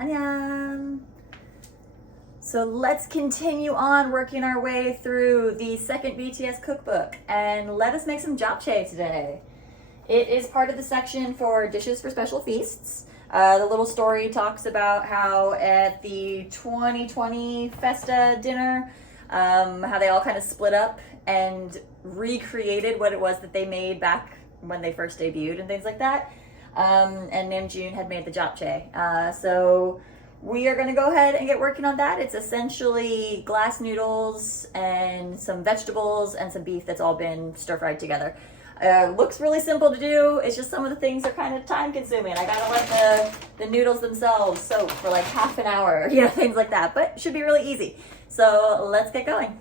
Annyeong. So let's continue on working our way through the second BTS cookbook, and let us make some japchae today. It is part of the section for dishes for special feasts. The little story talks about how at the 2020 Festa dinner, how they all kind of split up and recreated what it was that they made back when they first debuted and things like that. And Namjoon had made the japchae. So we are going to go ahead and get working on that. It's essentially glass noodles and some vegetables and some beef that's all been stir-fried together. Looks really simple to do. It's just some of the things are kind of time consuming. I gotta let the noodles themselves soak for like half an hour, things like that. But it should be really easy. So let's get going.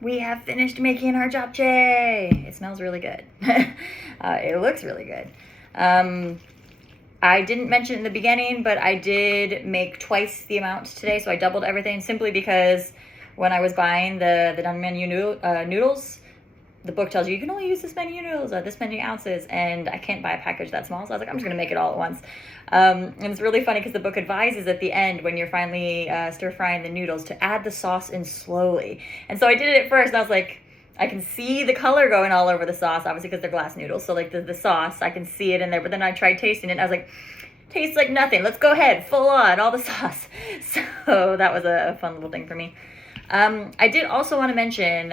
we have finished making our japchae. It smells really good. It looks really good. I didn't mention in the beginning, but I did make twice the amount today, so I doubled everything simply because when I was buying the non-menu noodles, the book tells you can only use this many noodles or this many ounces, and I can't buy a package that small, so I was like, I'm just gonna make it all at once. And it's really funny because the book advises at the end when you're finally stir frying the noodles to add the sauce in slowly. And so I did it at first, and I was like, I can see the color going all over the sauce, obviously because they're glass noodles, so like the sauce, I can see it in there, but then I tried tasting it, and I was like, tastes like nothing, let's go ahead, full on, all the sauce. So that was a fun little thing for me. I did also want to mention,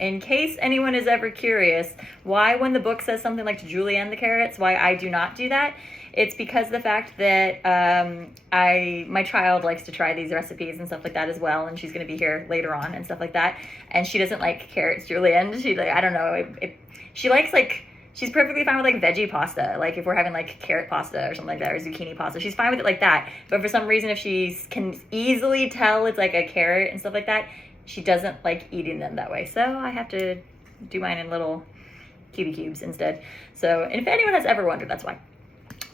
in case anyone is ever curious, why when the book says something like to julienne the carrots, why I do not do that. It's because of the fact that my child likes to try these recipes and stuff like that as well, and she's going to be here later on and stuff like that, and she doesn't like carrots julienne. She like, I don't know, she likes like, she's perfectly fine with like veggie pasta, like if we're having like carrot pasta or something like that, or zucchini pasta, she's fine with it like that. But for some reason, if she can easily tell it's like a carrot and stuff like that, she doesn't like eating them that way. So I have to do mine in little cubes instead. So, and if anyone has ever wondered, that's why.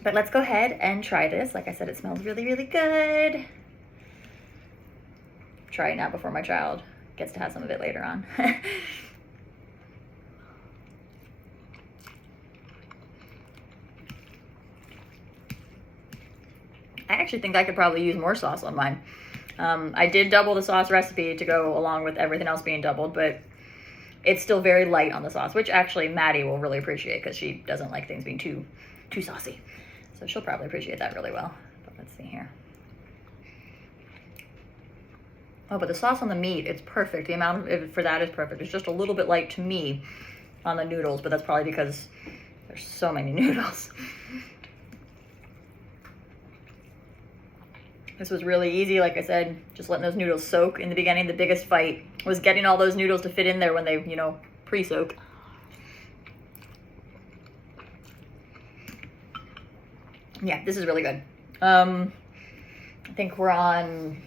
But let's go ahead and try this. Like I said, it smells really, really good. Try it now before my child gets to have some of it later on. I actually think I could probably use more sauce on mine. I did double the sauce recipe to go along with everything else being doubled, but it's still very light on the sauce, which actually Maddie will really appreciate because she doesn't like things being too saucy. So she'll probably appreciate that really well. But let's see here. Oh, but the sauce on the meat, it's perfect. The amount of it for that is perfect. It's just a little bit light to me on the noodles, but that's probably because there's so many noodles. This was really easy, like I said, just letting those noodles soak in the beginning. The biggest fight was getting all those noodles to fit in there when they, you know, pre-soak. Yeah, this is really good. I think we're on,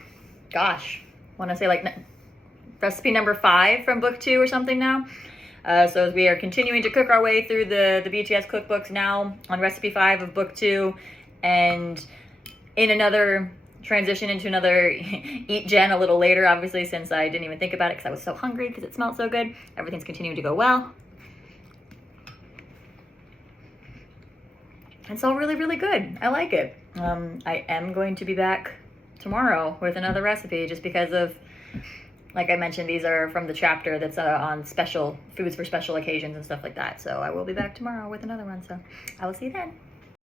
gosh, I want to say like recipe number 5 from book 2 or something now. So as we are continuing to cook our way through the BTS cookbooks now on recipe 5 of book 2, and in another transition into another EatJen a little later, obviously, since I didn't even think about it because I was so hungry because it smelled so good. Everything's continuing to go well. It's all really, really good. I like it. I am going to be back tomorrow with another recipe just because of, like I mentioned, these are from the chapter that's on special foods for special occasions and stuff like that. So I will be back tomorrow with another one. So I will see you then.